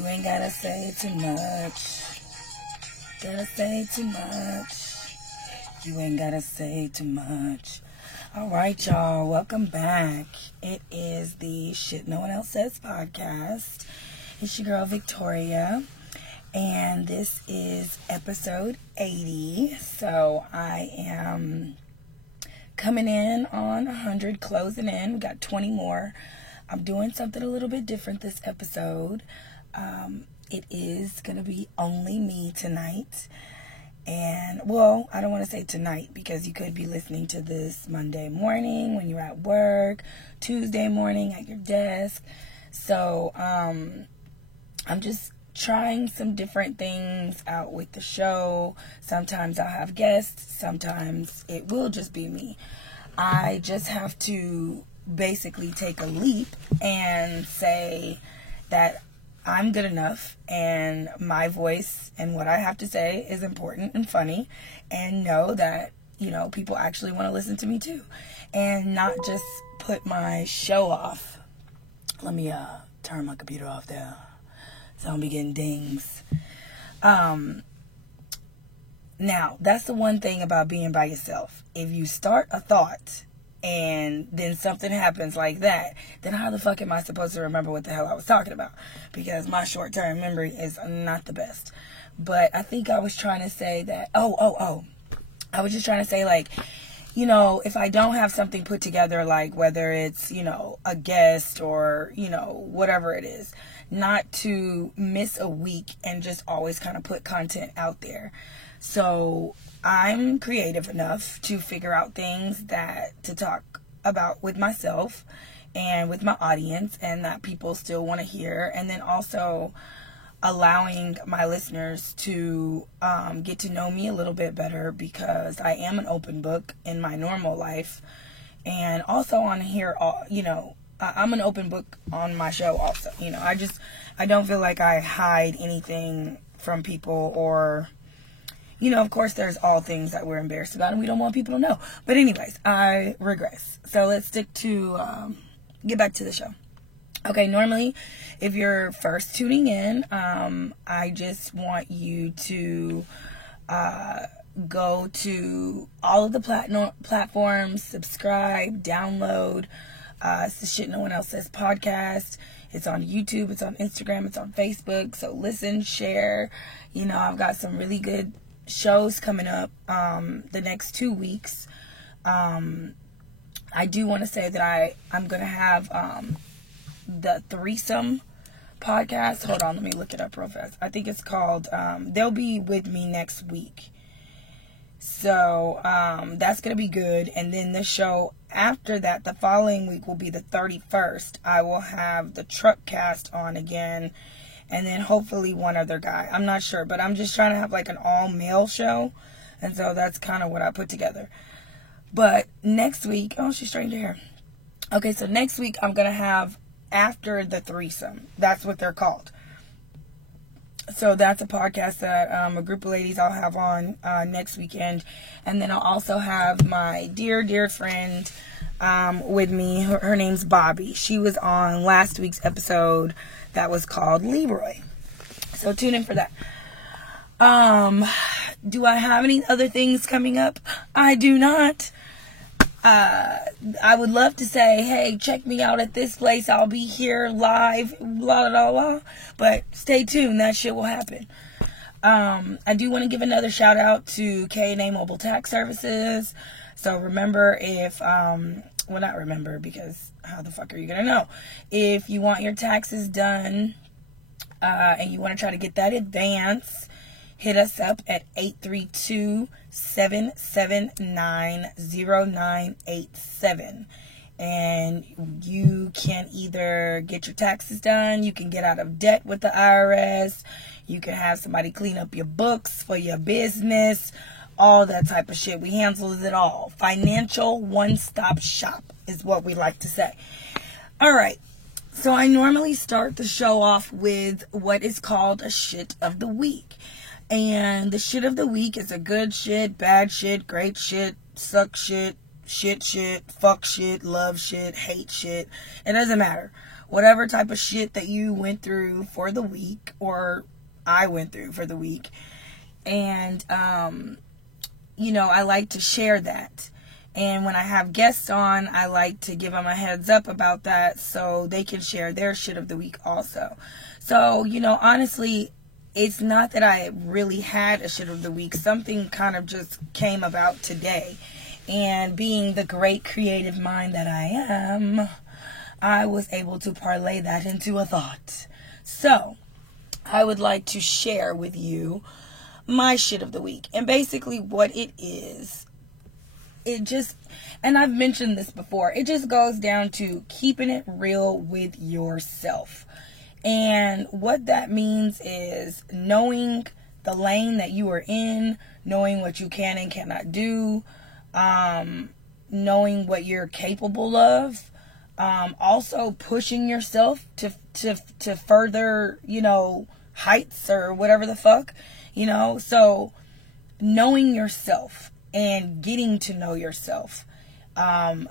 You ain't gotta say too much. Gotta say too much. You ain't gotta say too much. Alright, y'all. Welcome back. It is the Shit No One Else Says podcast. It's your girl, Victoria. And this is episode 80. So I am coming in on 100, closing in. We got 20 more. I'm doing something a little bit different this episode. It is going to be only me tonight. And, well, I don't want to say tonight because you could be listening to this Monday morning when you're at work, Tuesday morning at your desk. So, I'm just trying some different things out with the show. Sometimes I'll have guests. Sometimes it will just be me. I just have to basically take a leap and say that I'm good enough and my voice and what I have to say is important and funny, and know that, you know, people actually want to listen to me too, and not just put my show off. Let me turn my computer off there so I don't be getting dings. Now, that's the one thing about being by yourself. If you start a thought and then something happens like that, then how the fuck am I supposed to remember what the hell I was talking about? Because my short-term memory is not the best. But I think I was trying to say that, I was just trying to say, like, you know, if I don't have something put together, like whether it's, you know, a guest or, you know, whatever it is, not to miss a week and just always kind of put content out there. So I'm creative enough to figure out things that to talk about with myself and with my audience, and that people still want to hear, and then also allowing my listeners to get to know me a little bit better, because I am an open book in my normal life, and also on here, you know, I'm an open book on my show also. You know, I don't feel like I hide anything from people, or, you know, of course there's all things that we're embarrassed about and we don't want people to know. But anyways, I regress. So let's stick to, get back to the show. Okay, normally, if you're first tuning in, I just want you to go to all of the platforms, subscribe, download. It's the Shit No One Else Says podcast. It's on YouTube, it's on Instagram, it's on Facebook. So listen, share. You know, I've got some really good shows coming up the next 2 weeks. I do want to say that I'm going to have the threesome podcast. Hold on, let me look it up real fast. I think it's called They'll Be With Me Next Week. So that's going to be good. And then the show after that, the following week, will be the 31st. I will have the Truck Cast on again, and then hopefully one other guy. I'm not sure, but I'm just trying to have like an all-male show, and so that's kind of what I put together. But next week, oh, she straightened her hair. Okay, so next week I'm going to have After the Threesome. That's what they're called. So that's a podcast that a group of ladies I'll have on next weekend. And then I'll also have my dear, dear friend with me. Her name's Bobby. She was on last week's episode that was called Leroy. So tune in for that. Do I have any other things coming up? I do not. I would love to say, hey, check me out at this place. I'll be here live, blah, blah, blah. But stay tuned. That shit will happen. I do want to give another shout out to K&A Mobile Tax Services. So remember, if, well, not remember, because how the fuck are you going to know? If you want your taxes done, and you want to try to get that advance, hit us up at 832-779-0987. And you can either get your taxes done, you can get out of debt with the IRS, you can have somebody clean up your books for your business, all that type of shit. We handle it all. Financial one-stop shop is what we like to say. All right. So I normally start the show off with what is called a shit of the week. And the shit of the week is a good shit, bad shit, great shit, suck shit, shit, fuck shit, love shit, hate shit. It doesn't matter. Whatever type of shit that you went through for the week, or I went through for the week. And, you know, I like to share that. And when I have guests on, I like to give them a heads up about that so they can share their shit of the week also. So, you know, honestly, it's not that I really had a shit of the week. Something kind of just came about today. And being the great creative mind that I am, I was able to parlay that into a thought. So, I would like to share with you my shit of the week. And basically what it is, it just, and I've mentioned this before, it just goes down to keeping it real with yourself. And what that means is knowing the lane that you are in, knowing what you can and cannot do, knowing what you're capable of, also pushing yourself to further, you know, heights or whatever the fuck, you know. So knowing yourself and getting to know yourself,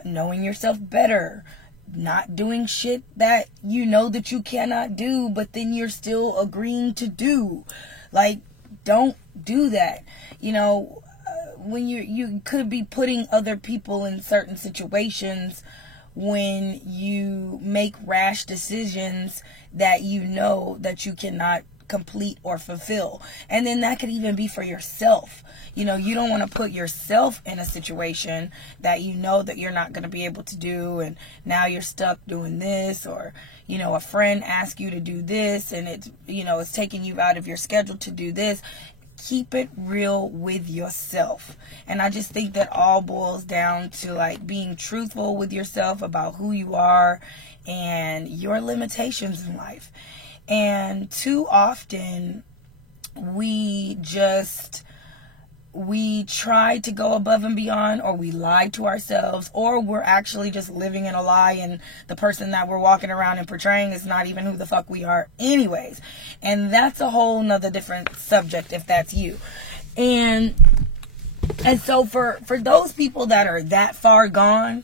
knowing yourself better, not doing shit that you know that you cannot do, but then you're still agreeing to do. Like, don't do that. You know, when you could be putting other people in certain situations when you make rash decisions that you know that you cannot complete or fulfill. And then that could even be for yourself. You know, you don't want to put yourself in a situation that you know that you're not going to be able to do, and now you're stuck doing this, or, you know, a friend asks you to do this and it's, you know, it's taking you out of your schedule to do this. Keep it real with yourself. And I just think that all boils down to like being truthful with yourself about who you are and your limitations in life. And too often we try to go above and beyond, or we lie to ourselves, or we're actually just living in a lie, and the person that we're walking around and portraying is not even who the fuck we are anyways. And that's a whole nother different subject if that's you. And so for those people that are that far gone,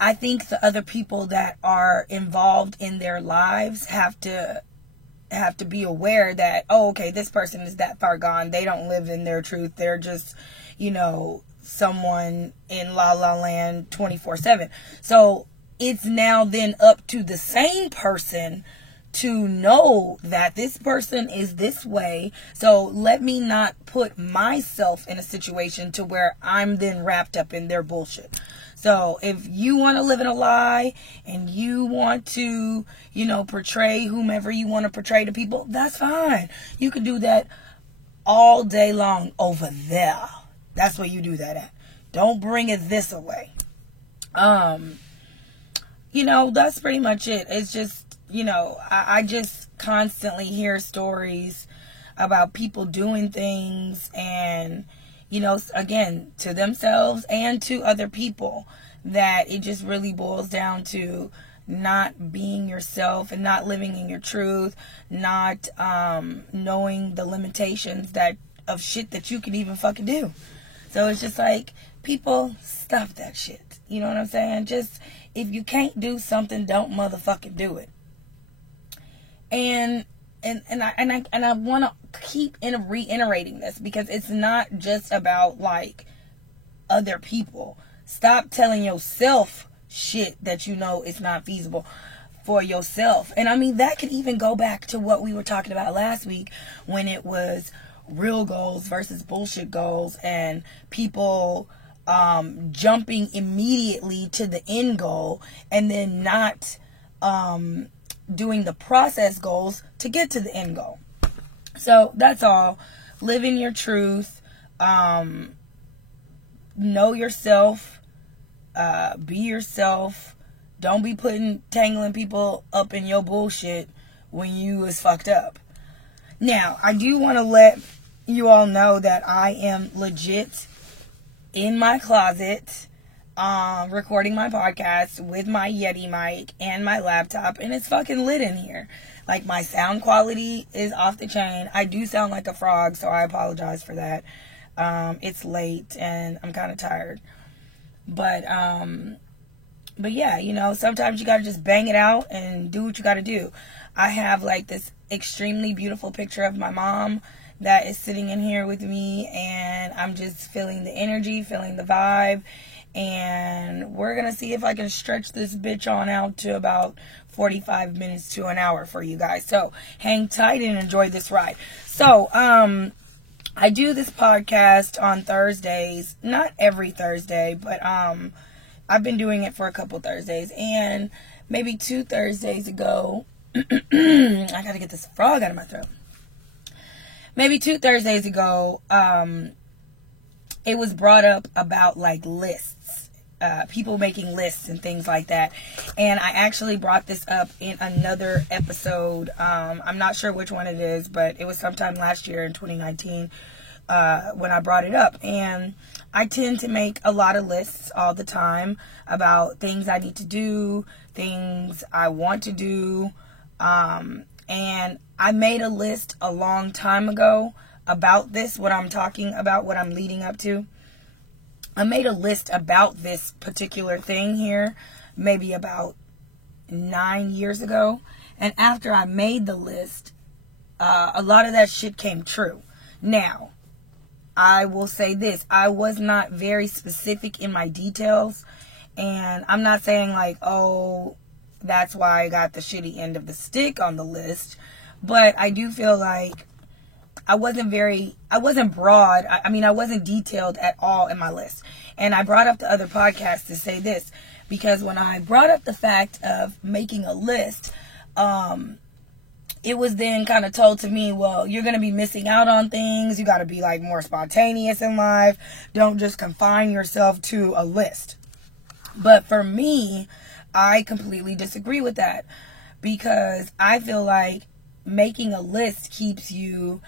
I think the other people that are involved in their lives have to be aware that, oh, okay, this person is that far gone. They don't live in their truth. They're just, you know, someone in La La Land 24/7. So it's now then up to the sane person to know that this person is this way. So let me not put myself in a situation to where I'm then wrapped up in their bullshit. So if you want to live in a lie and you want to, you know, portray whomever you want to portray to people, that's fine. You can do that all day long over there. That's where you do that at. Don't bring it this way. You know, that's pretty much it. It's just, you know, I just constantly hear stories about people doing things and, you know, again, to themselves and to other people, that it just really boils down to not being yourself and not living in your truth, not knowing the limitations of shit that you can even fucking do. So it's just like, people, stop that shit. You know what I'm saying? Just, if you can't do something, don't motherfucking do it. And I want to keep reiterating this, because it's not just about like other people. Stop telling yourself shit that you know is not feasible for yourself. And I mean, that could even go back to what we were talking about last week, when it was real goals versus bullshit goals, and people jumping immediately to the end goal and then not doing the process goals to get to the end goal. So that's all. Live in your truth. Know yourself. Be yourself. Don't be tangling people up in your bullshit when you is fucked up. Now, I do want to let you all know that I am legit in my closet, recording my podcast with my Yeti mic and my laptop, and it's fucking lit in here. Like, my sound quality is off the chain. I do sound like a frog, so I apologize for that. It's late and I'm kind of tired. But yeah, you know, sometimes you gotta just bang it out and do what you gotta do. I have like this extremely beautiful picture of my mom that is sitting in here with me, and I'm just feeling the energy, feeling the vibe, and we're gonna see if I can stretch this bitch on out to about 45 minutes to an hour for you guys. So hang tight and enjoy this ride. So I do this podcast on Thursdays, not every Thursday, but I've been doing it for a couple Thursdays, and maybe 2 Thursdays ago, I gotta get this frog out of my throat. Maybe 2 Thursdays ago, it was brought up about like lists, people making lists and things like that. And I actually brought this up in another episode. I'm not sure which one it is, but it was sometime last year in 2019 when I brought it up. And I tend to make a lot of lists all the time about things I need to do, things I want to do. And I made a list a long time ago about this, what I'm talking about, what I'm leading up to. I made a list about this particular thing here, maybe about 9 years ago. And after I made the list, a lot of that shit came true. Now, I will say this. I was not very specific in my details. And I'm not saying like, oh, that's why I got the shitty end of the stick on the list. But I do feel like I wasn't broad. I wasn't detailed at all in my list. And I brought up the other podcast to say this, because when I brought up the fact of making a list, it was then kind of told to me, well, you're going to be missing out on things. You got to be like more spontaneous in life. Don't just confine yourself to a list. But for me, I completely disagree with that, because I feel like making a list keeps you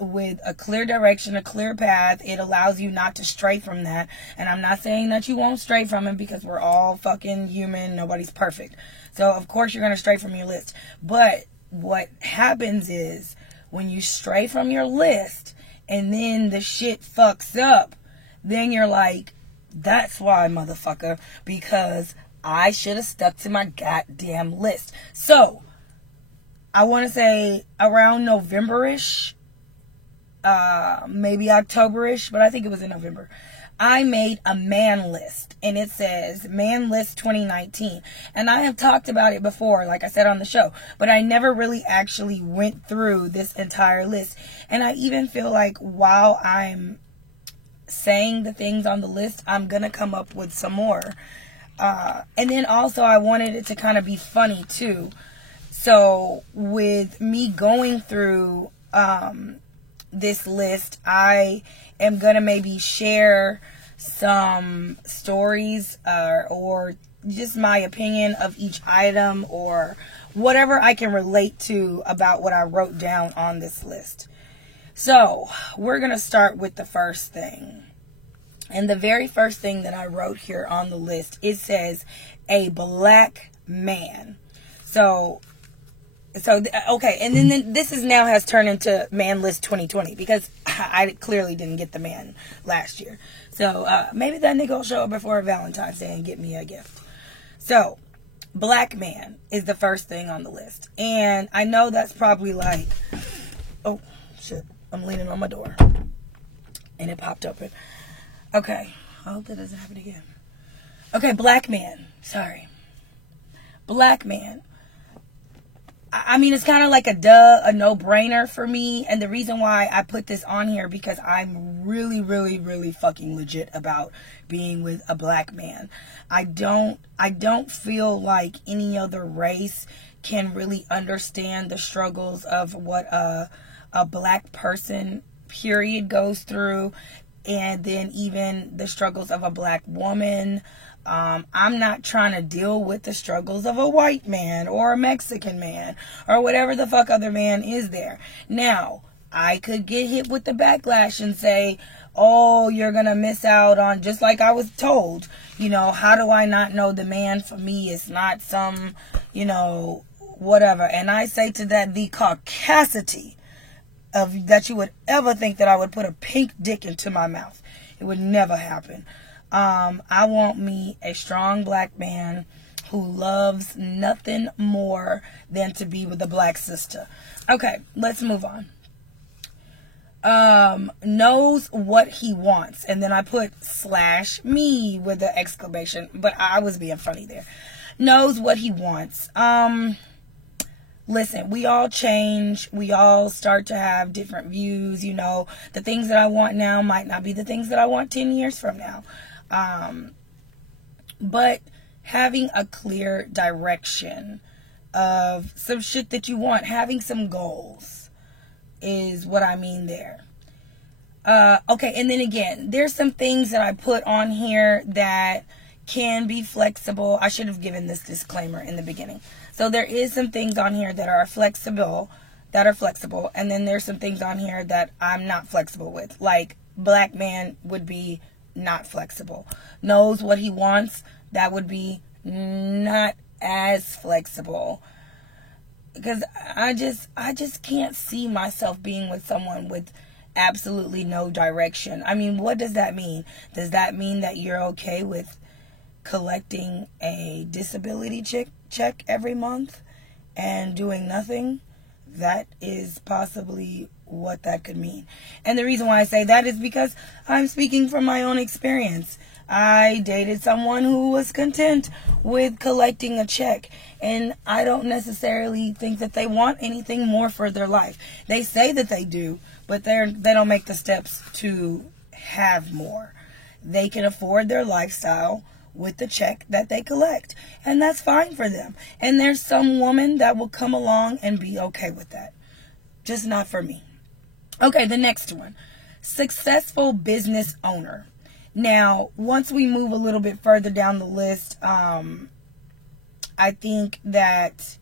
with a clear direction, a clear path. It allows you not to stray from that. And I'm not saying that you won't stray from it, because we're all fucking human. Nobody's perfect. So of course you're going to stray from your list. But what happens is when you stray from your list and then the shit fucks up, then you're like, that's why, motherfucker, because I should have stuck to my goddamn list. So I want to say around November-ish, maybe October-ish, but I think it was in November, I made a man list, and it says Man List 2019. And I have talked about it before, like I said on the show, but I never really actually went through this entire list. And I even feel like while I'm saying the things on the list, I'm gonna come up with some more. And then also I wanted it to kind of be funny too. So with me going through this list, I am going to maybe share some stories or just my opinion of each item or whatever I can relate to about what I wrote down on this list. So we're going to start with the first thing. And the very first thing that I wrote here on the list, it says a black man. So okay, and then this is now has turned into Man List 2020, because I clearly didn't get the man last year. So maybe that nigga will show up before Valentine's Day and get me a gift. So black man is the first thing on the list. And I know that's probably like, oh shit, I'm leaning on my door and it popped open. Okay, I hope that doesn't happen again. Okay, black man. Sorry. Black man. I mean, it's kind of like a no-brainer for me. And the reason why I put this on here, because I'm really, really, really fucking legit about being with a black man. I don't feel like any other race can really understand the struggles of what a black person, period, goes through. And then even the struggles of a black woman. I'm not trying to deal with the struggles of a white man or a Mexican man or whatever the fuck other man is there. Now, I could get hit with the backlash and say, oh, you're going to miss out on, just like I was told, you know, how do I not know the man for me is not some, you know, whatever. And I say to that, the caucasity of that you would ever think that I would put a pink dick into my mouth. It would never happen. I want me a strong black man who loves nothing more than to be with a black sister. Okay, let's move on. Knows what he wants. And then I put /me with the exclamation, but I was being funny there. Knows what he wants. Listen, we all change. We all start to have different views. You know, the things that I want now might not be the things that I want 10 years from now. But having a clear direction of some shit that you want, having some goals is what I mean there. Okay, and then again, there's some things that I put on here that can be flexible. I should have given this disclaimer in the beginning. So there is some things on here that are flexible, and then there's some things on here that I'm not flexible with. Like, black man would be not flexible. Knows what he wants, that would be not as flexible. Because I just can't see myself being with someone with absolutely no direction. I mean, what does that mean? Does that mean that you're okay with collecting a disability check every month and doing nothing? That is possibly what that could mean. And the reason why I say that is because I'm speaking from my own experience. I dated someone who was content with collecting a check, and I don't necessarily think that they want anything more for their life. They say that they do, but they don't make the steps to have more. They can afford their lifestyle with the check that they collect, and that's fine for them. And there's some woman that will come along and be okay with that. Just not for me. Okay, the next one. Successful business owner. Now, once we move a little bit further down the list, I think that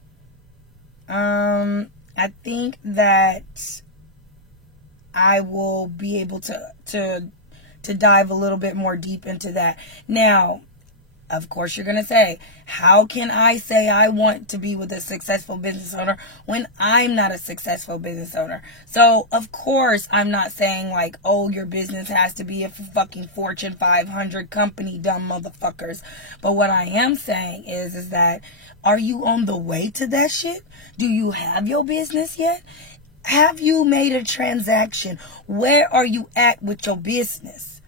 I will be able to dive a little bit more deep into that. Now, of course, you're going to say, how can I say I want to be with a successful business owner when I'm not a successful business owner? So, of course, I'm not saying like, oh, your business has to be a fucking Fortune 500 company, dumb motherfuckers. But what I am saying is that, are you on the way to that shit? Do you have your business yet? Have you made a transaction? Where are you at with your business?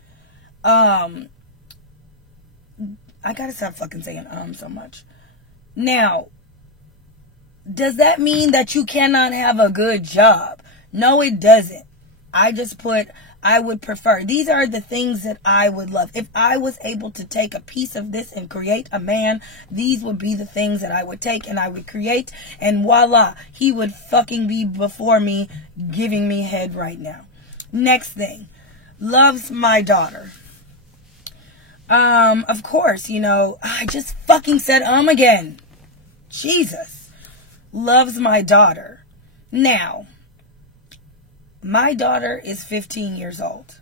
I gotta stop fucking saying so much. Now, does that mean that you cannot have a good job? No, it doesn't. I just put, I would prefer. These are the things that I would love. If I was able to take a piece of this and create a man, these would be the things that I would take and I would create. And voila, he would fucking be before me, giving me head right now. Next thing, loves my daughter. Of course, you know, I just fucking said again. Jesus. Loves my daughter. Now, my daughter is 15 years old.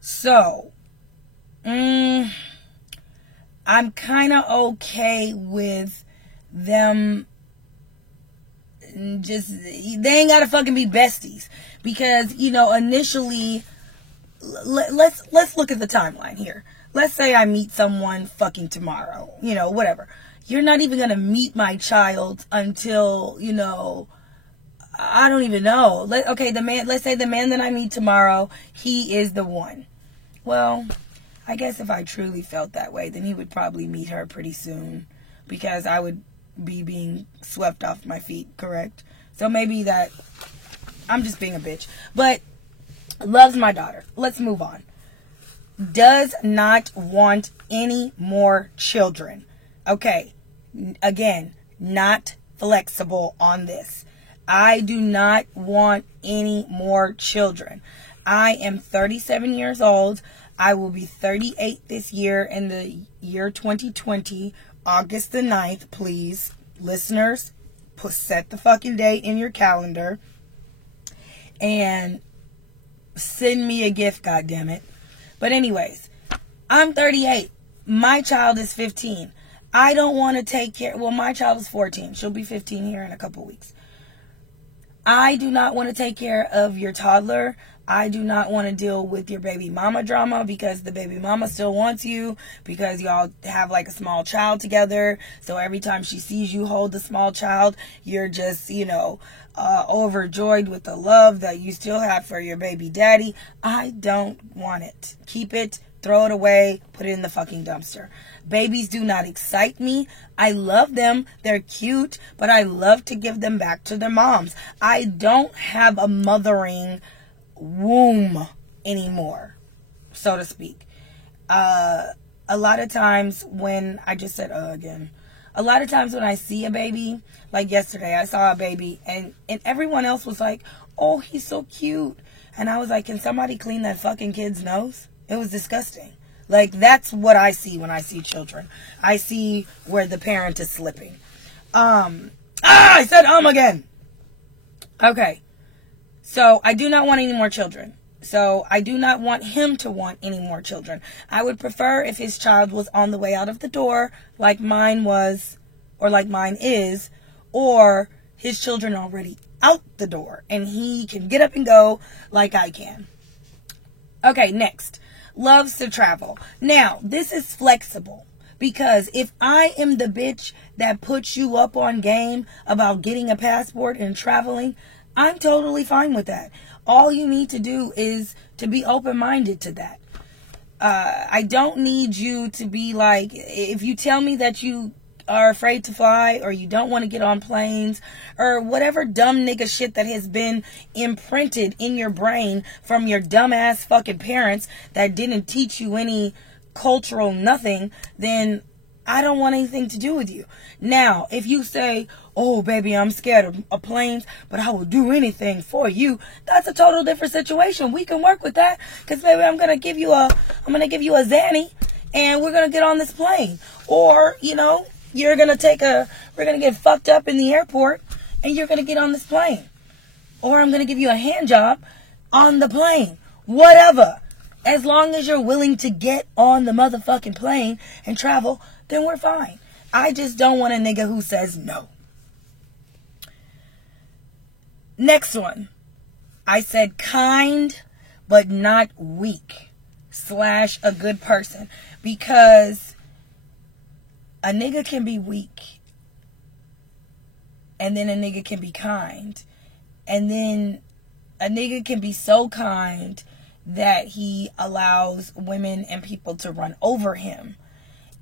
So, I'm kind of okay with them just, they ain't gotta fucking be besties. Because, you know, initially, let's look at the timeline here. Let's say I meet someone fucking tomorrow, you know, whatever. You're not even going to meet my child until, you know, I don't even know. Let's say the man that I meet tomorrow, he is the one. Well, I guess if I truly felt that way, then he would probably meet her pretty soon because I would be being swept off my feet, correct? So maybe that, I'm just being a bitch. But loves my daughter. Let's move on. Does not want any more children. Okay, again, not flexible on this. I do not want any more children. I am 37 years old. I will be 38 this year in the year 2020, August the 9th, please. Listeners, set the fucking date in your calendar and send me a gift, goddammit. But anyways, I'm 38. My child is 15. I don't want to take care. Well, my child is 14. She'll be 15 here in a couple weeks. I do not want to take care of your toddler. I do not want to deal with your baby mama drama, because the baby mama still wants you, because y'all have like a small child together. So every time she sees you hold the small child, you're just, overjoyed with the love that you still have for your baby daddy. I don't want it. Keep it, throw it away, put it in the fucking dumpster. Babies do not excite me. I love them. They're cute, but I love to give them back to their moms. I don't have a mothering womb anymore, so to speak. A lot of times when a lot of times when I see a baby, like yesterday I saw a baby and everyone else was like, oh, he's so cute. And I was like, can somebody clean that fucking kid's nose? It was disgusting. Like, that's what I see when I see children. I see where the parent is slipping. I said again. Okay. So, I do not want any more children. So, I do not want him to want any more children. I would prefer if his child was on the way out of the door, like mine was, or like mine is, or his children already out the door, and he can get up and go like I can. Okay, next. Loves to travel. Now, this is flexible, because if I am the bitch that puts you up on game about getting a passport and traveling, I'm totally fine with that. All you need to do is to be open-minded to that. I don't need you to be like, if you tell me that you are afraid to fly, or you don't want to get on planes, or whatever dumb nigga shit that has been imprinted in your brain from your dumbass fucking parents that didn't teach you any cultural nothing, then I don't want anything to do with you. Now, if you say, oh baby, I'm scared of planes, but I will do anything for you, that's a total different situation. We can work with that, because baby, I'm gonna give you a Zanny, and we're gonna get on this plane. Or, we're gonna get fucked up in the airport, and you're gonna get on this plane. Or I'm gonna give you a hand job on the plane. Whatever. As long as you're willing to get on the motherfucking plane and travel, then we're fine. I just don't want a nigga who says no. Next one. I said kind, but not weak. / a good person. Because a nigga can be weak, and then a nigga can be kind, and then a nigga can be so kind that he allows women and people to run over him,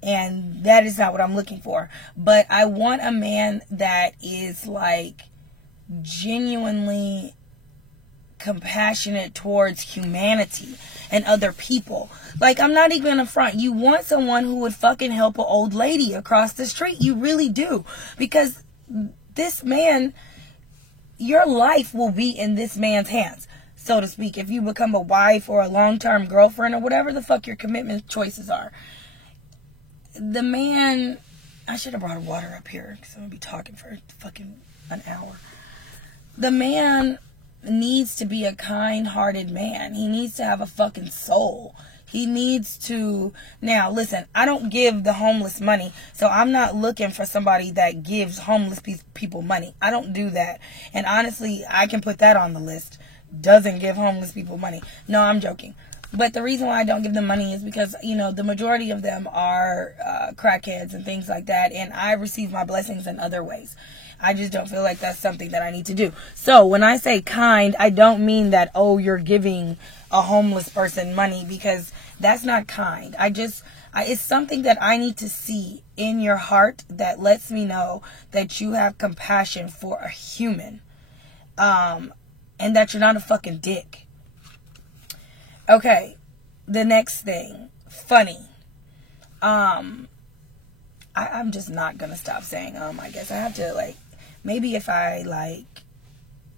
and that is not what I'm looking for. But I want a man that is like genuinely compassionate towards humanity and other people. Like, I'm not even gonna front. You want someone who would fucking help an old lady across the street. You really do. Because this man, your life will be in this man's hands, so to speak. If you become a wife or a long-term girlfriend or whatever the fuck your commitment choices are. The man, I should have brought a water up here, because I'm gonna be talking for fucking an hour. The man needs to be a kind-hearted man. He needs to have a fucking soul. He needs to... Now, listen, I don't give the homeless money, so I'm not looking for somebody that gives homeless people money. I don't do that. And honestly, I can put that on the list. Doesn't give homeless people money. No, I'm joking. But the reason why I don't give them money is because, the majority of them are crackheads and things like that, and I receive my blessings in other ways. I just don't feel like that's something that I need to do. So when I say kind, I don't mean that, oh, you're giving a homeless person money, because that's not kind. It's something that I need to see in your heart that lets me know that you have compassion for a human. And that you're not a fucking dick. Okay. The next thing. Funny. I'm just not gonna stop saying I guess I have to, maybe if I,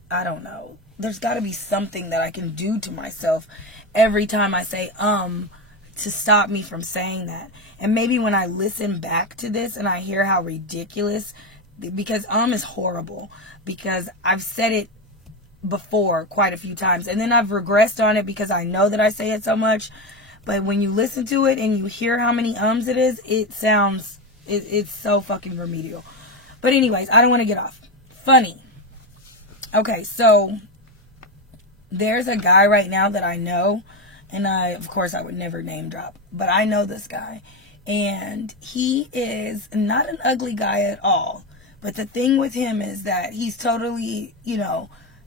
I don't know. There's got to be something that I can do to myself every time I say to stop me from saying that. And maybe when I listen back to this and I hear how ridiculous, because is horrible, because I've said it before quite a few times, and then I've regressed on it because I know that I say it so much. But when you listen to it and you hear how many it is, it sounds, it's so fucking remedial. But anyways, I don't want to get off. Funny. Okay, so There's a guy right now that I know, and of course I would never name drop, but I know this guy, and he is not an ugly guy at all. But the thing with him is that he's totally,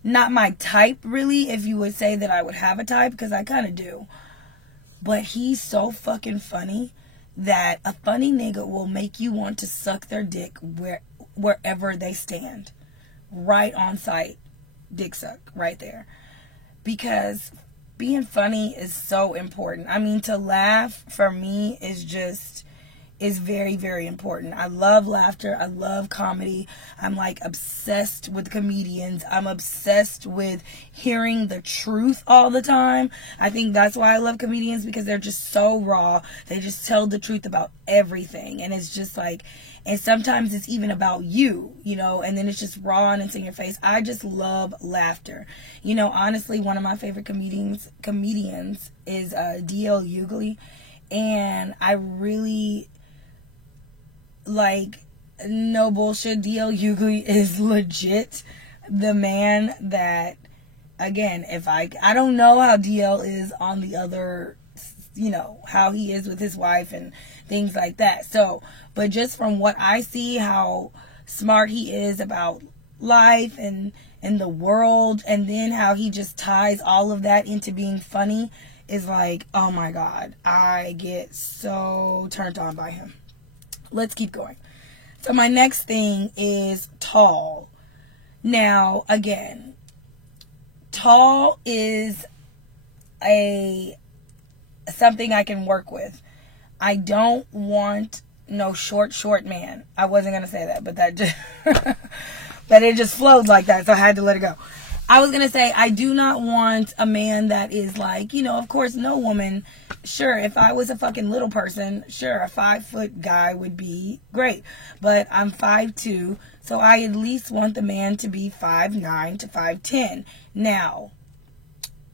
not my type, really, if you would say that I would have a type, because I kind of do. But he's so fucking funny that a funny nigga will make you want to suck their dick wherever they stand. Right on site. Dick suck. Right there. Because being funny is so important. I mean, to laugh, for me, is very, very important. I love laughter. I love comedy. I'm like obsessed with comedians. I'm obsessed with hearing the truth all the time. I think that's why I love comedians, because they're just so raw. They just tell the truth about everything. And it's just like, and sometimes it's even about you, and then it's just raw and it's in your face. I just love laughter. Honestly, one of my favorite comedians is D.L. Hughley. And I really, like, no bullshit, D.L. Hughley is legit the man that, again, if I don't know how DL is on the other, how he is with his wife and things like that. So, but just from what I see, how smart he is about life and the world, and then how he just ties all of that into being funny, is like, oh my God, I get so turned on by him. Let's keep going. So my next thing is tall. Now, again, tall is something I can work with. I don't want no short man. I wasn't going to say that, but that just, but it just flowed like that, so I had to let it go. I was going to say, I do not want a man that is like, of course, no woman. Sure, if I was a fucking little person, sure, a 5-foot guy would be great. But I'm 5'2", so I at least want the man to be 5'9" to 5'10". Now,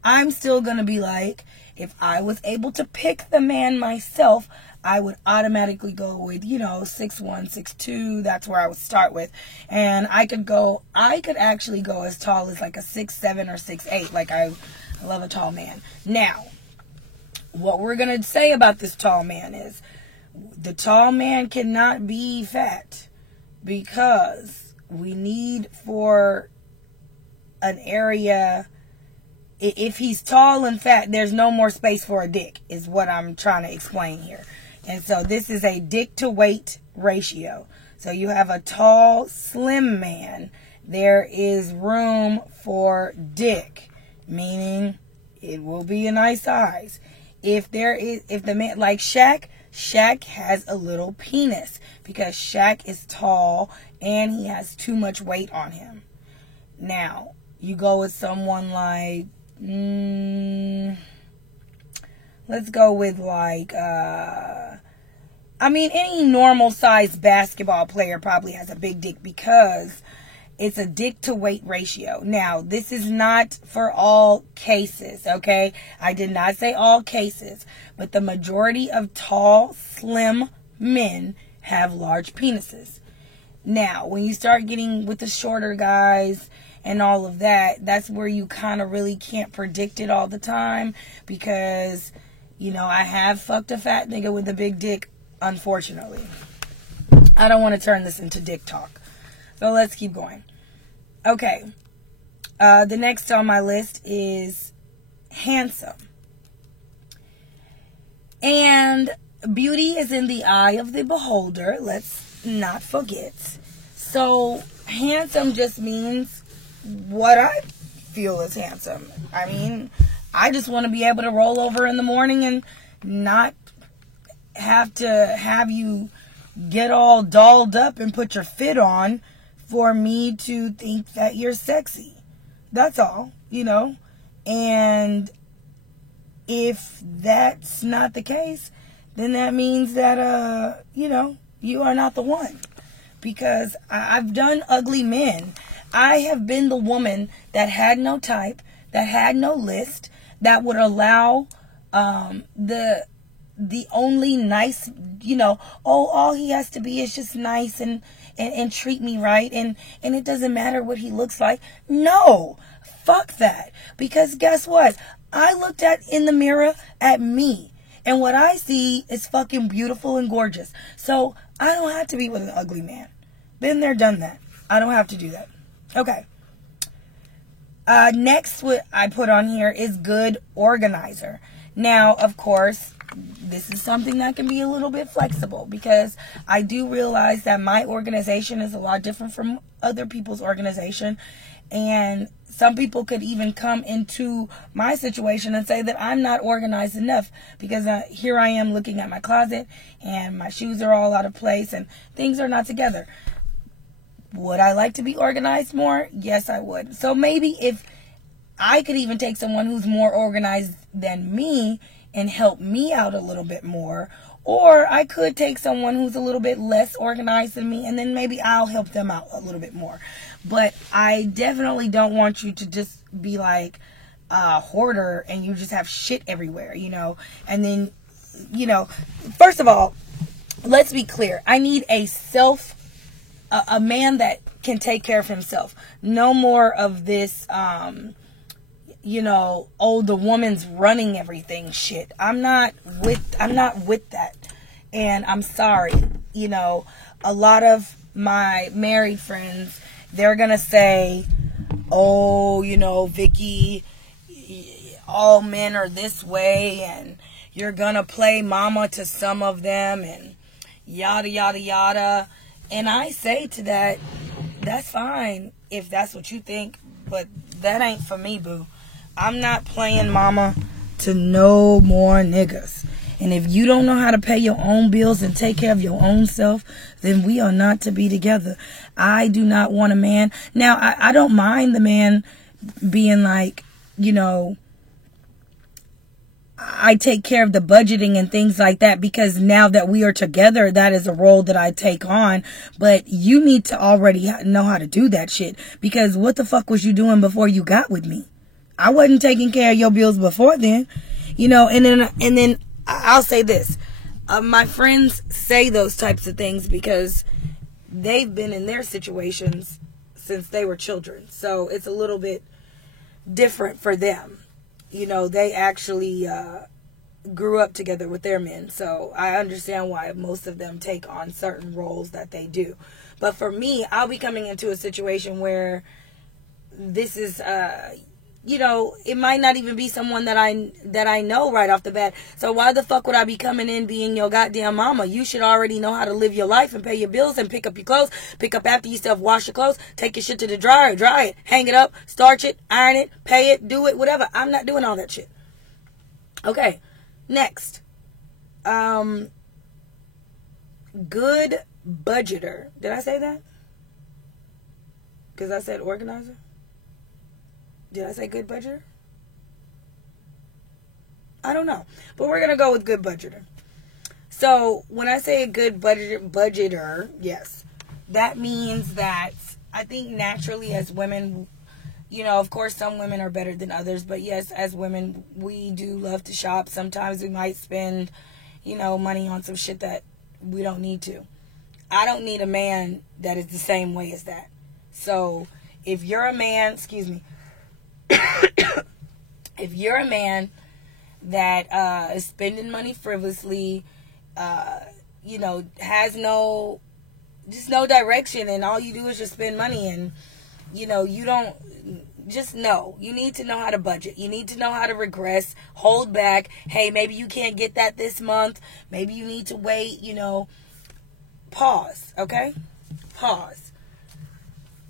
I'm still going to be like, if I was able to pick the man myself, I would automatically go with, 6'1", 6'2". That's where I would start with. And I could actually go as tall as like a 6'7" or 6'8". Like, I love a tall man. Now, what we're going to say about this tall man is, the tall man cannot be fat, because we need for an area, if he's tall and fat, there's no more space for a dick, is what I'm trying to explain here. And so this is a dick to weight ratio. So you have a tall, slim man. There is room for dick, meaning it will be a nice size. If the man, like Shaq has a little penis, because Shaq is tall and he has too much weight on him. Now, you go with someone like, let's go with like, any normal sized basketball player probably has a big dick, because it's a dick to weight ratio. Now, this is not for all cases, okay? I did not say all cases, but the majority of tall, slim men have large penises. Now, when you start getting with the shorter guys and all of that, that's where you kind of really can't predict it all the time, because, I have fucked a fat nigga with a big dick, unfortunately. I don't want to turn this into dick talk. So let's keep going. Okay. The next on my list is handsome. And beauty is in the eye of the beholder. Let's not forget. So handsome just means what I feel is handsome. I just want to be able to roll over in the morning and not have to have you get all dolled up and put your fit on for me to think that you're sexy. That's all, And if that's not the case, then that means that, you are not the one. Because I've done ugly men. I have been the woman that had no type, that had no list, that would allow the only nice, all he has to be is just nice and and treat me right, and it doesn't matter what he looks like. No, fuck that. Because guess what? I looked in the mirror at me, and what I see is fucking beautiful and gorgeous. So I don't have to be with an ugly man. Been there, done that. I don't have to do that. Okay. Next, what I put on here is good organizer. Now, of course, this is something that can be a little bit flexible, because I do realize that my organization is a lot different from other people's organization. And some people could even come into my situation and say that I'm not organized enough, because here I am looking at my closet and my shoes are all out of place and things are not together. Would I like to be organized more? Yes, I would. So maybe if I could even take someone who's more organized than me and help me out a little bit more, or I could take someone who's a little bit less organized than me, and then maybe I'll help them out a little bit more. But I definitely don't want you to just be like a hoarder and you just have shit everywhere, you know. And then, you know, first of all, let's be clear. I need a man that can take care of himself. No more of this, you know, oh, the woman's running everything shit. I'm not with that. And I'm sorry, you know, a lot of my married friends, they're going to say, oh, you know, Vicky, all men are this way, and you're going to play mama to some of them, and yada, yada, yada. And I say to that, that's fine if that's what you think, but that ain't for me, boo. I'm not playing mama to no more niggas. And if you don't know how to pay your own bills and take care of your own self, then we are not to be together. I do not want a man. Now, I don't mind the man being like, you know, I take care of the budgeting and things like that, because now that we are together, that is a role that I take on. But you need to already know how to do that shit, because what the fuck was you doing before you got with me? I wasn't taking care of your bills before then, you know. And then I'll say this. My friends say those types of things because they've been in their situations since they were children. So it's a little bit different for them. You know, they actually grew up together with their men. So I understand why most of them take on certain roles that they do. But for me, I'll be coming into a situation where this is, you know, it might not even be someone that I know right off the bat. So why the fuck would I be coming in being your goddamn mama? You should already know how to live your life and pay your bills and pick up your clothes, pick up after yourself, wash your clothes, take your shit to the dryer, dry it, hang it up, starch it, iron it, pay it, do it, whatever. I'm not doing all that shit. Okay, next. Good budgeter. Did I say that? Because I said organizer. Did I say good budgeter? I don't know. But we're going to go with good budgeter. So when I say a good budgeter, yes, that means that I think naturally as women, you know, of course some women are better than others. But yes, as women, we do love to shop. Sometimes we might spend, you know, money on some shit that we don't need to. I don't need a man that is the same way as that. So if you're a man, excuse me. If you're a man that is spending money frivolously, you know, has no direction, and all you do is just spend money, and you know, you don't, just know, you need to know how to budget. You need to know how to regress, hold back. Hey, maybe you can't get that this month. Maybe you need to wait, you know. Pause, okay? Pause.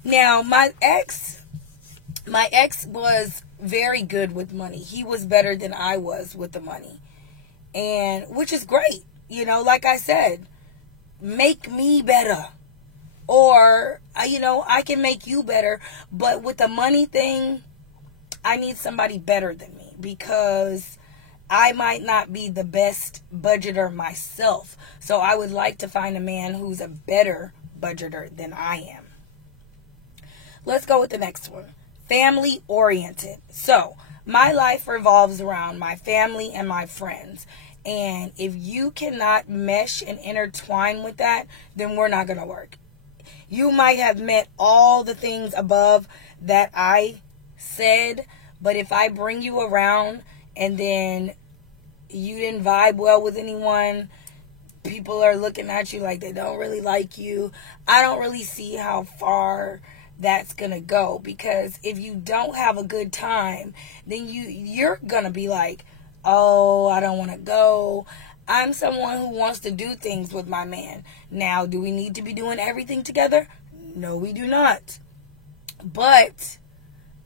Now, my ex was very good with money. He was better than I was with the money. And which is great. You know, like I said, make me better. Or, you know, I can make you better. But with the money thing, I need somebody better than me, because I might not be the best budgeter myself. So I would like to find a man who's a better budgeter than I am. Let's go with the next one. Family oriented. So my life revolves around my family and my friends. And if you cannot mesh and intertwine with that, then we're not going to work. You might have met all the things above that I said, but if I bring you around and then you didn't vibe well with anyone, people are looking at you like they don't really like you, I don't really see how far that's gonna go. Because if you don't have a good time, then you're gonna be like, oh, I don't want to go. I'm someone who wants to do things with my man. Now, do we need to be doing everything together? No, we do not. But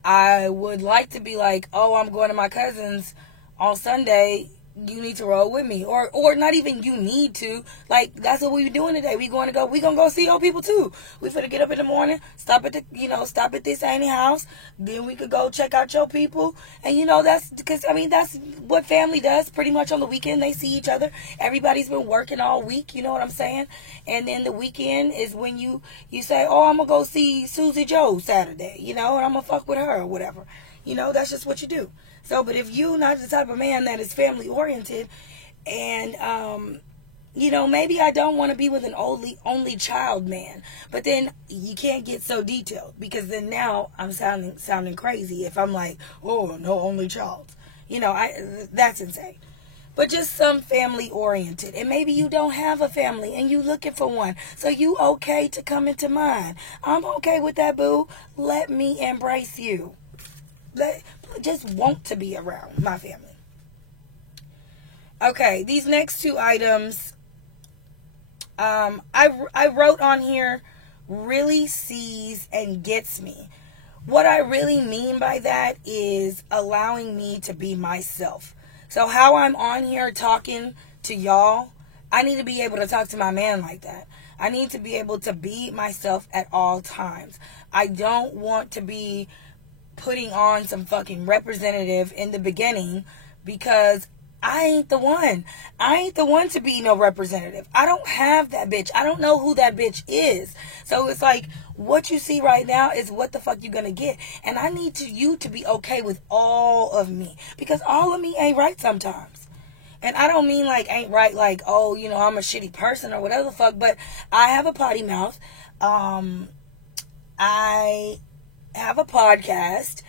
I would like to be like, oh, I'm going to my cousin's on Sunday. You need to roll with me. Or not even you need to. Like, that's what we doing today. We gonna go see old people too. We finna get up in the morning, stop at this Annie house. Then we could go check out your people. And that's because, that's what family does pretty much on the weekend. They see each other. Everybody's been working all week, you know what I'm saying? And then the weekend is when you say, oh, I'm gonna go see Susie Joe Saturday, and I'm gonna fuck with her or whatever. That's just what you do. So, but if you're not the type of man that is family oriented, and maybe I don't want to be with an only child man, but then you can't get so detailed, because then now I'm sounding crazy if I'm like, oh, no only child. That's insane. But just some family oriented, and maybe you don't have a family and you looking for one, so you okay to come into mine. I'm okay with that, boo. Let me embrace you. Just want to be around my family. Okay, these next two items, I wrote on here, really sees and gets me. What I really mean by that is allowing me to be myself. So how I'm on here talking to y'all, I need to be able to talk to my man like that. I need to be able to be myself at all times. I don't want to be putting on some fucking representative in the beginning, because I ain't the one. I ain't the one to be no representative. I don't have that bitch. I don't know who that bitch is. So it's like, what you see right now is what the fuck you gonna get. And I need you to be okay with all of me, because all of me ain't right sometimes. And I don't mean like ain't right like, oh, I'm a shitty person or whatever the fuck, but I have a potty mouth. I have a podcast.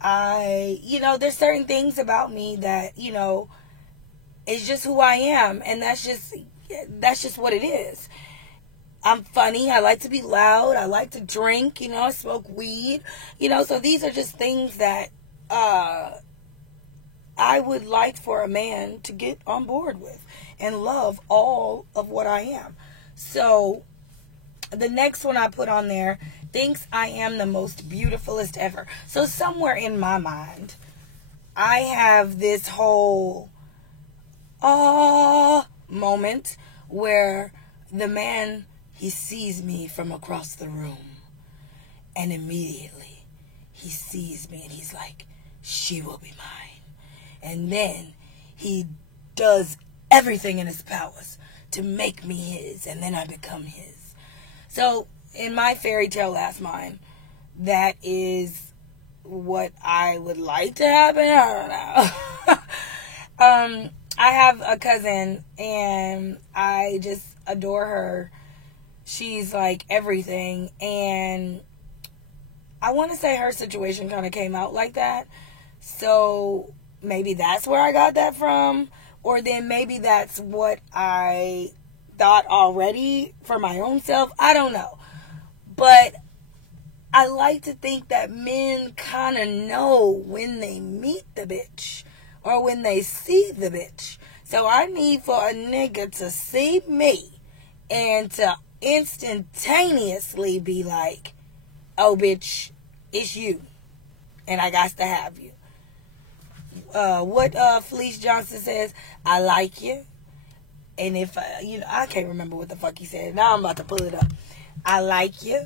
There's certain things about me that, it's just who I am, and that's just what it is. I'm funny. I like to be loud. I like to drink. I smoke weed. So these are just things that I would like for a man to get on board with and love all of what I am. So the next one I put on there, thinks I am the most beautifulest ever. So somewhere in my mind, I have this whole moment where the man, he sees me from across the room, and immediately he sees me and he's like, she will be mine. And then he does everything in his powers to make me his, and then I become his. So in my fairy tale last mine, that is what I would like to happen. I don't know. I have a cousin, and I just adore her. She's like everything, and I want to say her situation kind of came out like that. So maybe that's where I got that from, or then maybe that's what I thought already for my own self. I don't know. But I like to think that men kind of know when they meet the bitch or when they see the bitch. So I need for a nigga to see me and to instantaneously be like, oh, bitch, it's you. And I got to have you. What Felice Johnson says, I like you. And if, I can't remember what the fuck he said. Now I'm about to pull it up. I like you.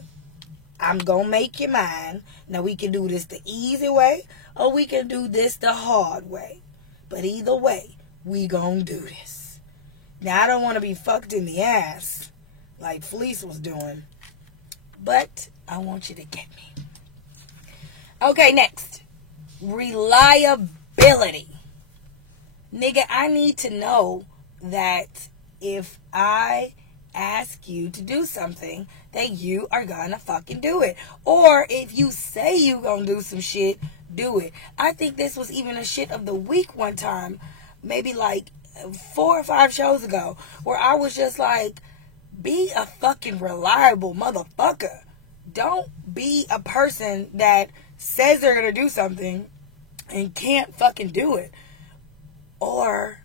I'm going to make you mine. Now, we can do this the easy way, or we can do this the hard way. But either way, we going to do this. Now, I don't want to be fucked in the ass like Felice was doing, but I want you to get me. Okay, next. Reliability. Nigga, I need to know that if I ask you to do something, that you are gonna fucking do it. Or if you say you gonna do some shit, do it. I think this was even a shit of the week one time, maybe like 4 or 5 shows ago, where I was just like, be a fucking reliable motherfucker. Don't be a person that says they're gonna do something and can't fucking do it. Or,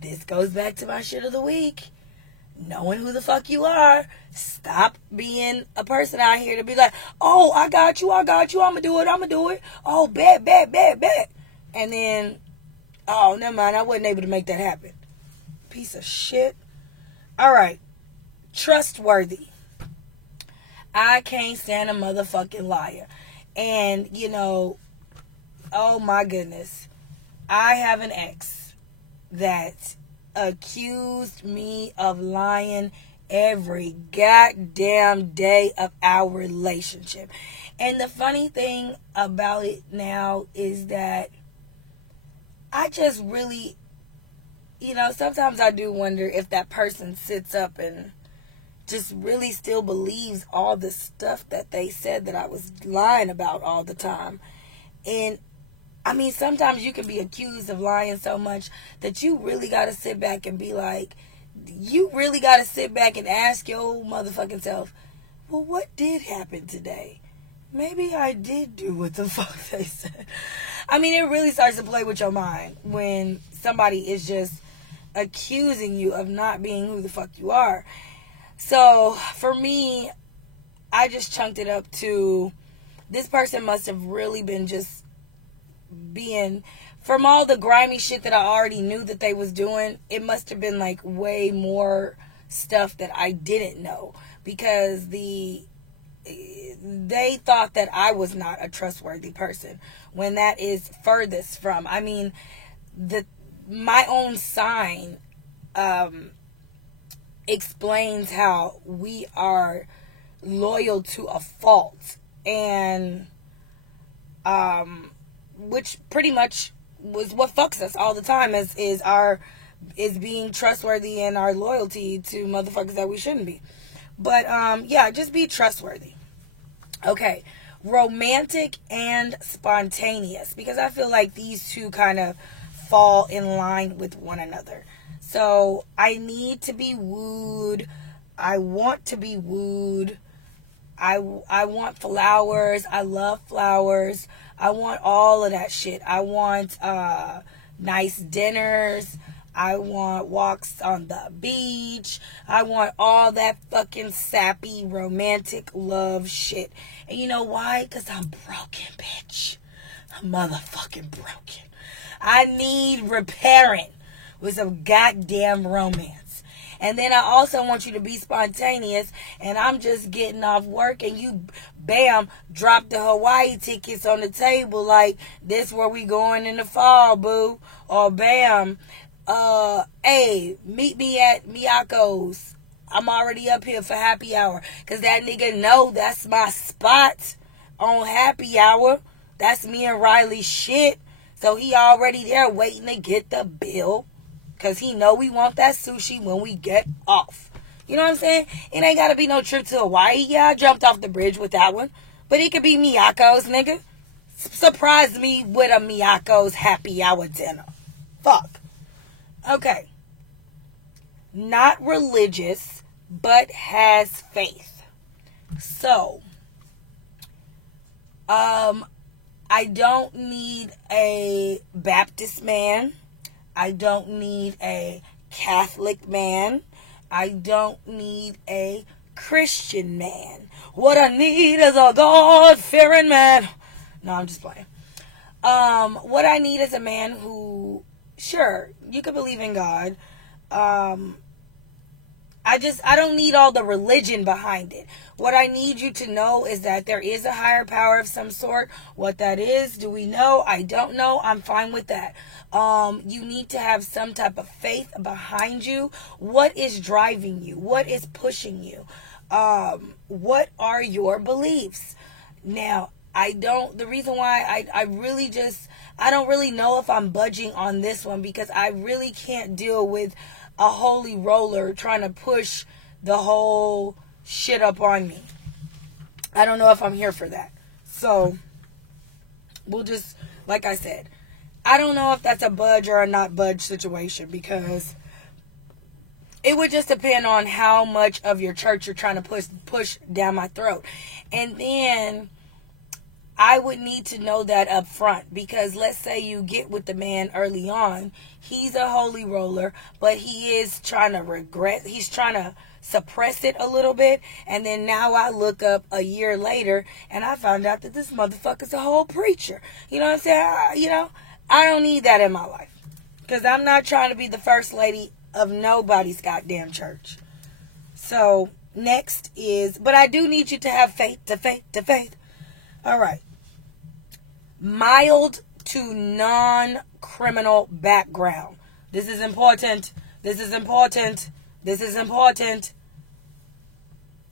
this goes back to my shit of the week, knowing who the fuck you are. Stop being a person out here to be like, oh, I got you, I'ma do it. Oh, bet. And then, oh, never mind, I wasn't able to make that happen. Piece of shit. Alright. Trustworthy. I can't stand a motherfucking liar. And, you know, oh my goodness. I have an ex that accused me of lying every goddamn day of our relationship. And the funny thing about it now is that I just really, you know, sometimes I do wonder if that person sits up and just really still believes all the stuff that they said that I was lying about all the time. And I mean, sometimes you can be accused of lying so much that you really got to sit back and be like, you really got to sit back and ask your motherfucking self, well, what did happen today? Maybe I did do what the fuck they said. I mean, it really starts to play with your mind when somebody is just accusing you of not being who the fuck you are. So, for me, I just chunked it up to, this person must have really been just being, from all the grimy shit that I already knew that they was doing, it must have been like way more stuff that I didn't know, because they thought that I was not a trustworthy person, when that is furthest from. I mean, my own sign explains how we are loyal to a fault, and which pretty much was what fucks us all the time, is being trustworthy and our loyalty to motherfuckers that we shouldn't be. But yeah, just be trustworthy. Okay, romantic and spontaneous, because I feel like these two kind of fall in line with one another. So, I need to be wooed. I want to be wooed. I want flowers. I love flowers. I want all of that shit. I want nice dinners. I want walks on the beach. I want all that fucking sappy, romantic love shit. And you know why? Because I'm broken, bitch. I'm motherfucking broken. I need repairing with some goddamn romance. And then I also want you to be spontaneous, and I'm just getting off work and you, bam, drop the Hawaii tickets on the table like, this where we going in the fall, boo. Or bam, hey, meet me at Miyako's. I'm already up here for happy hour, because that nigga know that's my spot on happy hour. That's me and Riley's shit. So he already there waiting to get the bill, because he know we want that sushi when we get off. You know what I'm saying? It ain't got to be no trip to Hawaii. Yeah, I jumped off the bridge with that one. But it could be Miyako's, nigga. Surprise me with a Miyako's happy hour dinner. Fuck. Okay. Not religious, but has faith. So, I don't need a Baptist man. I don't need a Catholic man. I don't need a Christian man. What I need is a God-fearing man. No, I'm just playing. What I need is a man who, sure, you could believe in God. I don't need all the religion behind it. What I need you to know is that there is a higher power of some sort. What that is, do we know? I don't know. I'm fine with that. You need to have some type of faith behind you. What is driving you? What is pushing you? What are your beliefs? Now, the reason why I don't really know if I'm budging on this one, because I really can't deal with a holy roller trying to push the whole shit up on me. I don't know if I'm here for that. So, we'll just, like I said, I don't know if that's a budge or a not budge situation, because it would just depend on how much of your church you're trying to push down my throat. And then I would need to know that up front, because let's say you get with the man early on. He's a holy roller, but he is trying to he's trying to suppress it a little bit. And then now I look up a year later and I found out that this motherfucker's a whole preacher. You know what I'm saying? I don't need that in my life, because I'm not trying to be the first lady of nobody's goddamn church. So next is, but I do need you to have faith to faith to faith. All right. Mild to non-criminal background. This is important. This is important. This is important.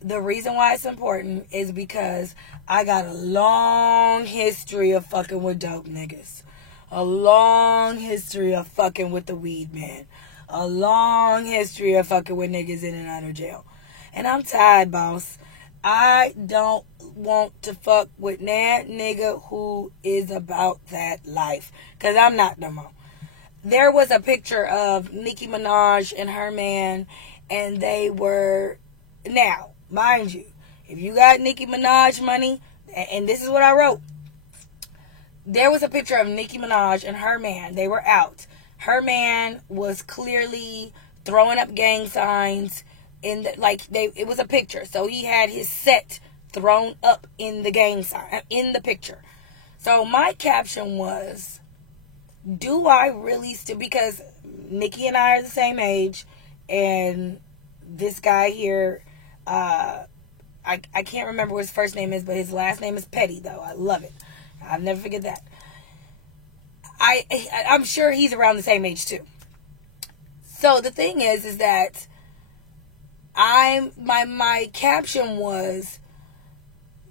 The reason why it's important is because I got a long history of fucking with dope niggas. A long history of fucking with the weed man. A long history of fucking with niggas in and out of jail. And I'm tired, boss. I don't want to fuck with that nigga who is about that life, because I'm not no more. There was a picture of Nicki Minaj and her man, and they were, now, mind you, if you got Nicki Minaj money, and this is what I wrote, there was a picture of Nicki Minaj and her man. They were out. Her man was clearly throwing up gang signs. It was a picture, so he had his set thrown up in the gang sign, in the picture. So my caption was, do I really still, because Nikki and I are the same age, and this guy here, I can't remember what his first name is, but his last name is Petty, though. I love it. I'll never forget that. I'm sure he's around the same age too. So the thing is that my caption was,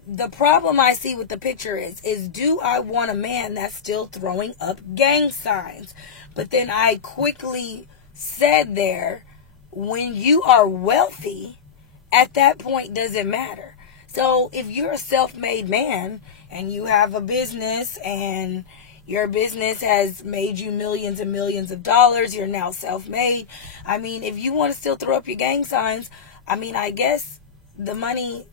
the problem I see with the picture is do I want a man that's still throwing up gang signs? But then I quickly said there, when you are wealthy, at that point does it matter? So if you're a self-made man and you have a business and your business has made you millions and millions of dollars, you're now self-made. I mean, if you want to still throw up your gang signs, I mean, I guess the money,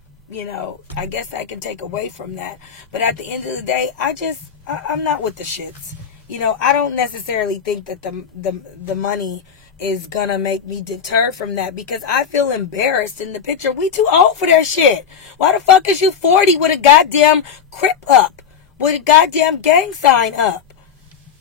I guess I can take away from that. But at the end of the day, I'm not with the shits. I don't necessarily think that the money is gonna make me deter from that, because I feel embarrassed in the picture. We too old for that shit. Why the fuck is you 40 with a goddamn crip up? With a goddamn gang sign up?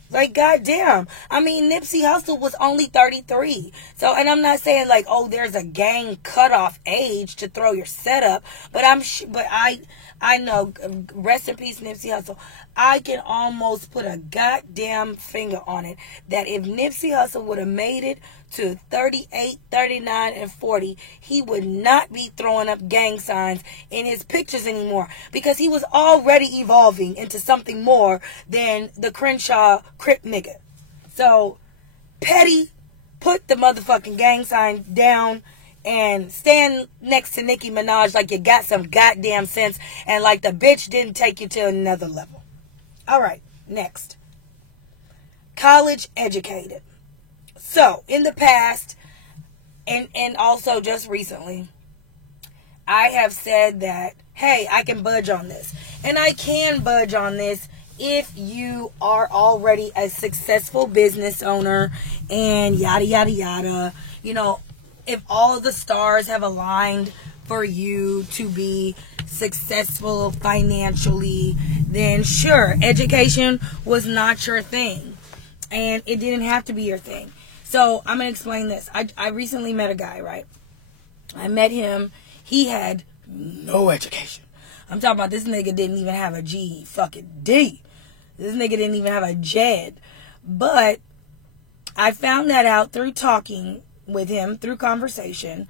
Like, goddamn. I mean, Nipsey Hussle was only 33. So, and I'm not saying like, oh, there's a gang cutoff age to throw your setup. But I know, rest in peace, Nipsey Hussle. I can almost put a goddamn finger on it that if Nipsey Hussle would have made it to 38, 39, and 40, he would not be throwing up gang signs in his pictures anymore, because he was already evolving into something more than the Crenshaw Crip nigga. So, Petty, put the motherfucking gang sign down and stand next to Nicki Minaj like you got some goddamn sense and like the bitch didn't take you to another level. All right, next. College educated. So, in the past, and also just recently, I have said that, hey, I can budge on this. And I can budge on this if you are already a successful business owner and yada, yada, yada. If all the stars have aligned for you to be successful financially, then sure, education was not your thing. And it didn't have to be your thing. So I'm going to explain this. I recently met a guy, right? I met him. He had no education. I'm talking about this nigga didn't even have a G fucking D. This nigga didn't even have a JED. But I found that out through talking with him, through conversation.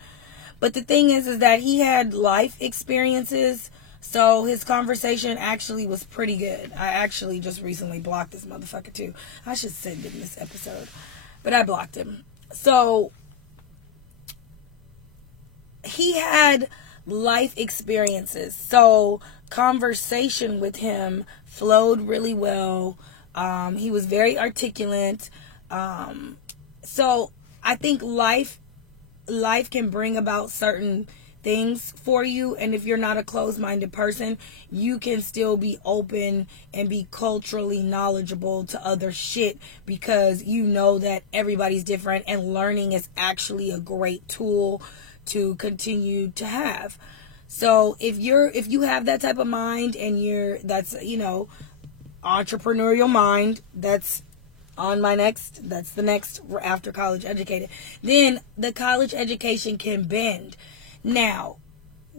But the thing is that he had life experiences, so his conversation actually was pretty good. I actually just recently blocked this motherfucker too. I should send him this episode, but I blocked him. So he had life experiences. So conversation with him flowed really well. He was very articulate. So I think life can bring about certain things for you, and if you're not a closed-minded person, you can still be open and be culturally knowledgeable to other shit, because you know that everybody's different, and learning is actually a great tool to continue to have. So if you have that type of mind, and that's entrepreneurial mind, that's the next after college educated, then the college education can bend. Now,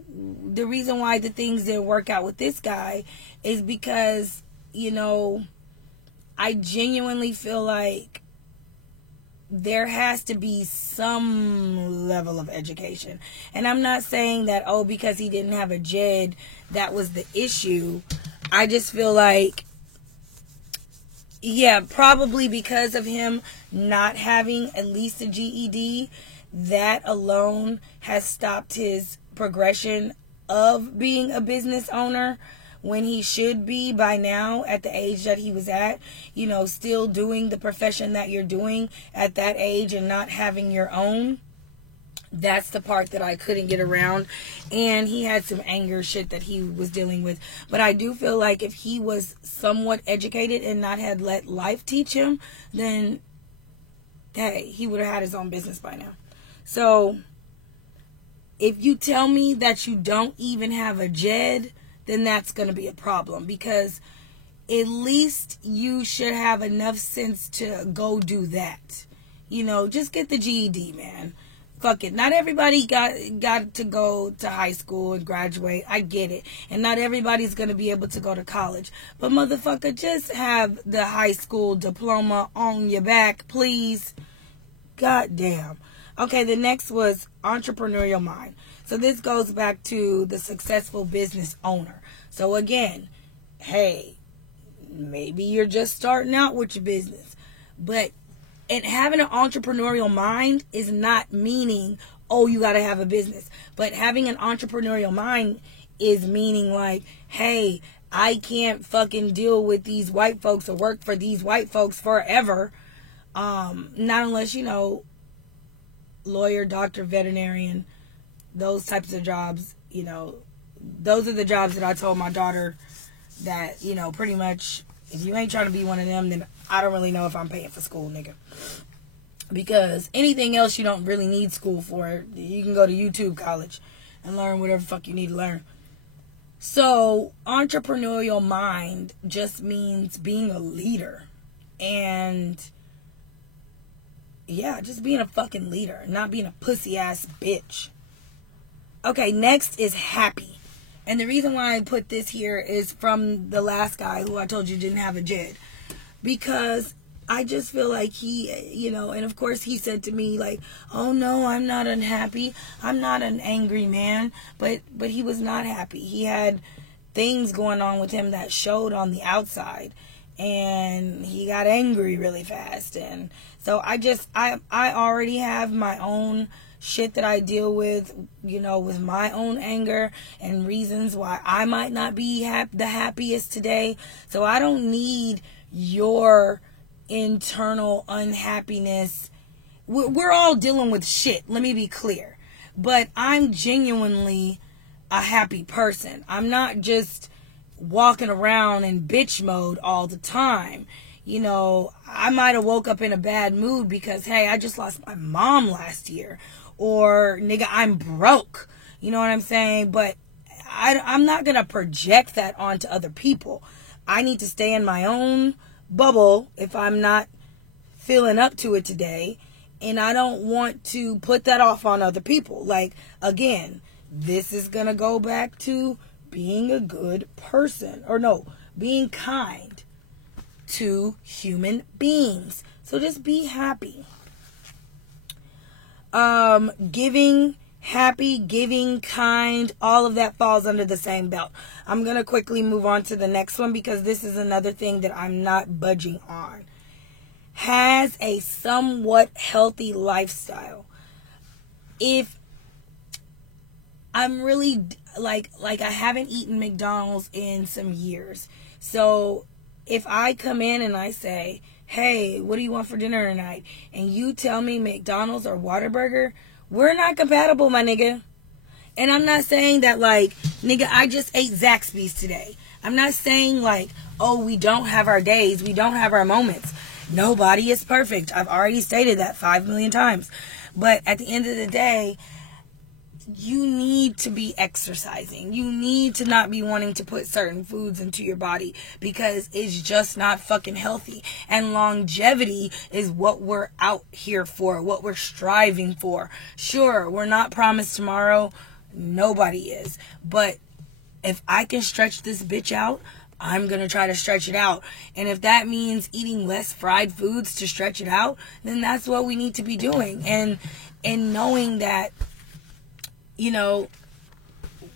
the reason why the things didn't work out with this guy is because, I genuinely feel like there has to be some level of education. And I'm not saying that, because he didn't have a GED, that was the issue. I just feel like, yeah, probably because of him not having at least a GED, that alone has stopped his progression of being a business owner, when he should be by now at the age that he was at, still doing the profession that you're doing at that age and not having your own. That's the part that I couldn't get around. And he had some anger shit that he was dealing with. But I do feel like if he was somewhat educated and not had let life teach him, then, hey, he would have had his own business by now. So, if you tell me that you don't even have a GED, then that's going to be a problem. Because at least you should have enough sense to go do that. Just get the GED, man. Fuck it. Not everybody got to go to high school and graduate. I get it. And not everybody's going to be able to go to college. But motherfucker, just have the high school diploma on your back, please. God damn. Okay, the next was entrepreneurial mind. So this goes back to the successful business owner. So again, hey, maybe you're just starting out with your business. But having an entrepreneurial mind is not meaning, you got to have a business. But having an entrepreneurial mind is meaning like, hey, I can't fucking deal with these white folks or work for these white folks forever. Not unless, lawyer, doctor, veterinarian, those types of jobs, those are the jobs that I told my daughter that, pretty much, if you ain't trying to be one of them, then I don't really know if I'm paying for school, nigga. Because anything else you don't really need school for. You can go to YouTube college and learn whatever the fuck you need to learn. So, entrepreneurial mind just means being a leader. And yeah, just being a fucking leader, not being a pussy ass bitch. Okay, next is happy. And the reason why I put this here is from the last guy who I told you didn't have a GED. Because I just feel like he, and of course he said to me like, oh no, I'm not unhappy. I'm not an angry man. But he was not happy. He had things going on with him that showed on the outside. And he got angry really fast. And so I already have my own shit that I deal with, with my own anger and reasons why I might not be the happiest today. So I don't need your internal unhappiness. We're all dealing with shit, let me be clear. But I'm genuinely a happy person. I'm not just walking around in bitch mode all the time. I might have woke up in a bad mood because, hey, I just lost my mom last year. Or, nigga, I'm broke. You know what I'm saying? But I'm not going to project that onto other people. I need to stay in my own bubble if I'm not feeling up to it today. And I don't want to put that off on other people. Like, again, this is going to go back to being a good person. Or no, being kind to human beings. So just be happy. Giving, happy, giving, kind, all of that falls under the same belt. I'm going to quickly move on to the next one because this is another thing that I'm not budging on. Has a somewhat healthy lifestyle. If I'm really, like I haven't eaten McDonald's in some years. So if I come in and I say, hey, what do you want for dinner tonight? And you tell me McDonald's or Whataburger, we're not compatible, my nigga. And I'm not saying that, like, nigga, I just ate Zaxby's today. I'm not saying, like, oh, we don't have our days. We don't have our moments. Nobody is perfect. I've already stated that 5 million times. But at the end of the day, you need to be exercising. You need to not be wanting to put certain foods into your body because it's just not fucking healthy. And longevity is what we're out here for, what we're striving for. Sure, we're not promised tomorrow. Nobody is. But if I can stretch this bitch out, I'm going to try to stretch it out. And if that means eating less fried foods to stretch it out, then that's what we need to be doing. And knowing that, you know,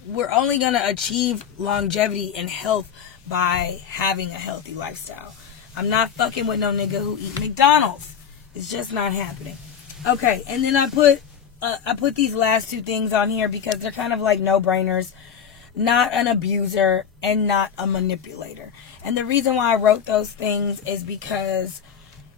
we're only going to achieve longevity and health by having a healthy lifestyle. I'm not fucking with no nigga who eat McDonald's. It's just not happening. Okay, and then I put these last two things on here because they're kind of like no-brainers. Not an abuser and not a manipulator. And the reason why I wrote those things is because,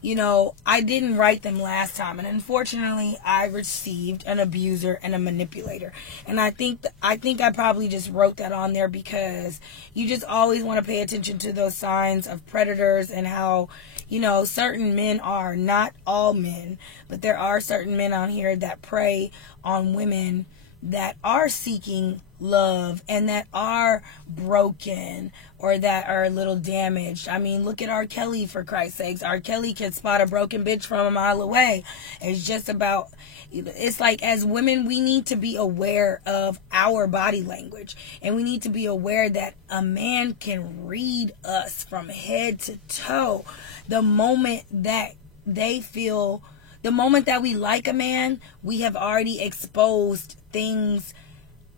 you know, I didn't write them last time. And unfortunately, I received an abuser and a manipulator. And I think I probably just wrote that on there because you just always want to pay attention to those signs of predators and how, you know, certain men are, not all men, but there are certain men on here that prey on women that are seeking love and that are broken or that are a little damaged. I mean, look at R. Kelly, for Christ's sakes. R. Kelly can spot a broken bitch from a mile away. It's just about, it's like, as women, we need to be aware of our body language. And we need to be aware that a man can read us from head to toe. The moment that they feel, the moment that we like a man, we have already exposed things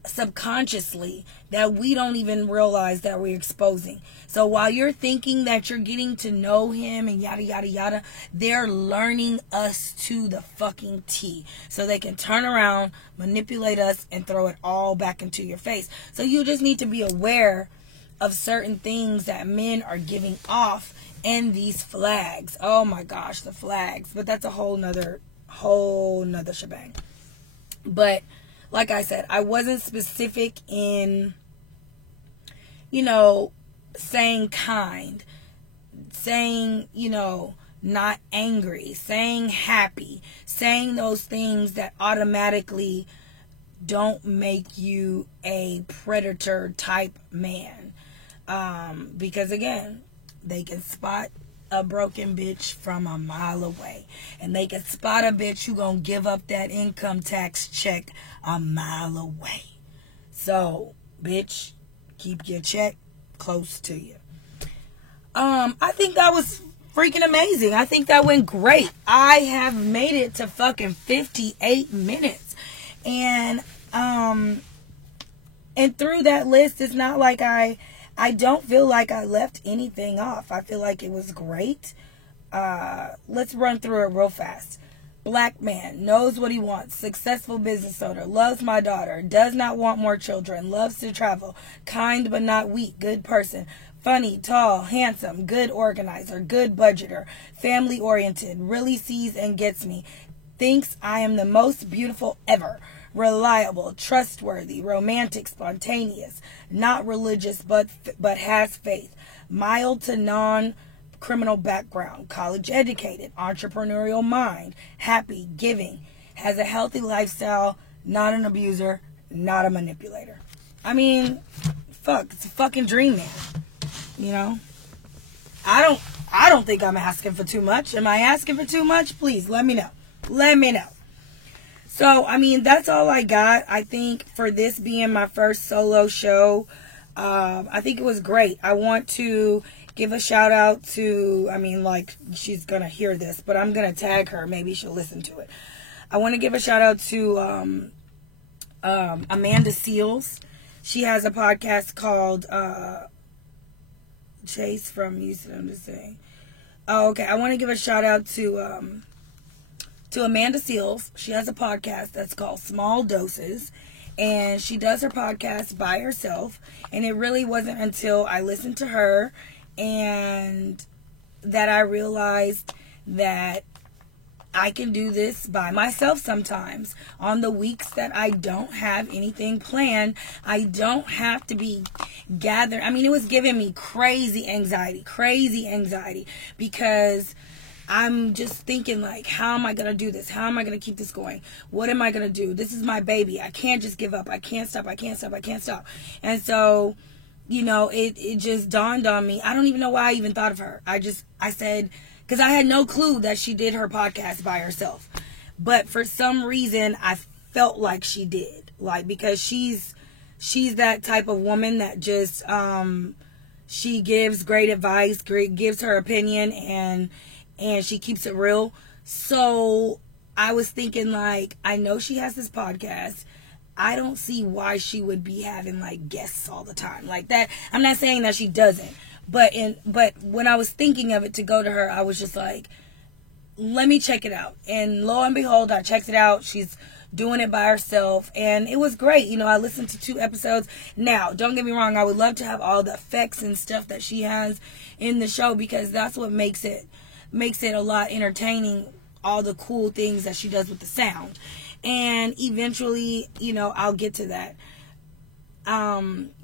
subconsciously that we don't even realize that we're exposing. So while you're thinking that you're getting to know him and yada yada yada, they're learning us to the fucking T, so they can turn around, manipulate us, and throw it all back into your face. So you just need to be aware of certain things that men are giving off and these flags. Oh my gosh, the flags. But that's a whole nother shebang. But like I said, I wasn't specific in, you know, saying kind, saying, you know, not angry, saying happy, saying those things that automatically don't make you a predator type man. Because again, they can spot a broken bitch from a mile away. And they can spot a bitch who gonna give up that income tax check a mile away. So, bitch, keep your check close to you. I think that was freaking amazing. I think that went great. I have made it to fucking 58 minutes. And through that list, it's not like I don't feel like I left anything off. I feel like it was great. Let's run through it real fast. Black man, knows what he wants, successful business owner, loves my daughter, does not want more children, loves to travel, kind but not weak, good person, funny, tall, handsome, good organizer, good budgeter, family oriented, really sees and gets me, thinks I am the most beautiful ever, reliable, trustworthy, romantic, spontaneous, not religious but has faith, mild to non-criminal background, college educated, entrepreneurial mind, happy, giving, has a healthy lifestyle, not an abuser, not a manipulator. I mean, fuck, it's a fucking dream man. You know? I don't think I'm asking for too much. Am I asking for too much? Please let me know. Let me know. So, I mean, that's all I got. I think for this being my first solo show, I think it was great. I want to give a shout out to, I mean, like, she's going to hear this, but I'm going to tag her. Maybe she'll listen to it. I want to give a shout out to Amanda Seals. She has a podcast called Chase from Houston. I'm just saying. Oh, okay. I want to give a shout out to Amanda Seals. She has a podcast that's called Small Doses. and she does her podcast by herself. And it really wasn't until I listened to her and that I realized that I can do this by myself sometimes. On the weeks that I don't have anything planned, I don't have to be gathered. I mean, it was giving me crazy anxiety, because I'm just thinking, like, how am I going to do this? How am I going to keep this going? What am I going to do? This is my baby. I can't just give up. I can't stop. And so, you know, it just dawned on me. I don't even know why I even thought of her. I said, because I had no clue that she did her podcast by herself. But for some reason, I felt like she did. Like, because she's that type of woman that just, she gives great advice, gives her opinion, and she keeps it real. So I was thinking, like, I know she has this podcast. I don't see why she would be having, like, guests all the time like that. I'm not saying that she doesn't. But when I was thinking of it to go to her, I was just like, let me check it out. And lo and behold, I checked it out. She's doing it by herself, and it was great. You know, I listened to 2 episodes. Now, don't get me wrong, I would love to have all the effects and stuff that she has in the show, because that's what makes it a lot entertaining, all the cool things that she does with the sound. And eventually, you know, I'll get to that.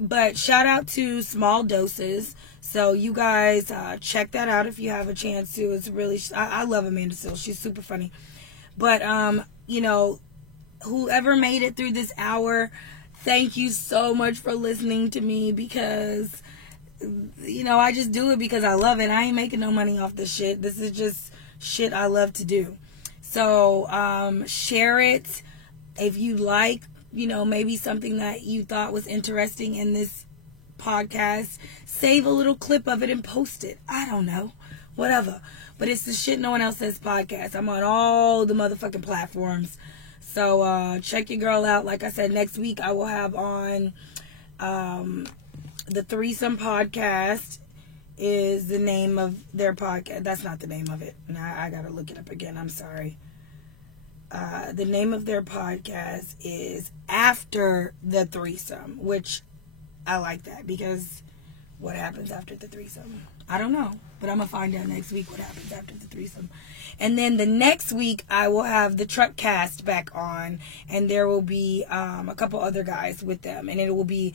But shout out to Small Doses. So you guys check that out if you have a chance to. It's really, I love Amanda Seales. She's super funny. But, you know, whoever made it through this hour, thank you so much for listening to me, because, you know, I just do it because I love it. I ain't making no money off this shit. This is just shit I love to do. So share it if you like, you know, maybe something that you thought was interesting in this podcast. Save a little clip of it and post it. I don't know. Whatever. But it's the Shit No One Else Says podcast. I'm on all the motherfucking platforms. So check your girl out. Like I said, next week I will have on the Threesome Podcast is the name of their podcast. That's not the name of it. Now I gotta look it up again. I'm sorry. The name of their podcast is After the Threesome, which I like that, because what happens after the threesome? I don't know, but I'm gonna find out next week what happens after the threesome. And then the next week I will have the Truck Cast back on, and there will be a couple other guys with them, and it will be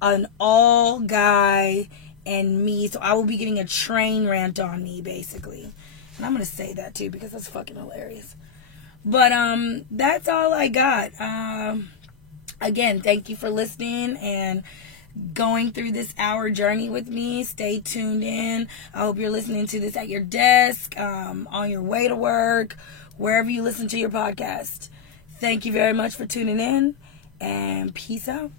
an all guy and me. So I will be getting a train rant on me, basically. And I'm gonna say that too, because that's fucking hilarious. But that's all I got. Again, thank you for listening and going through this hour journey with me. Stay tuned in. I hope you're listening to this at your desk, on your way to work, wherever you listen to your podcast. Thank you very much for tuning in, and peace out.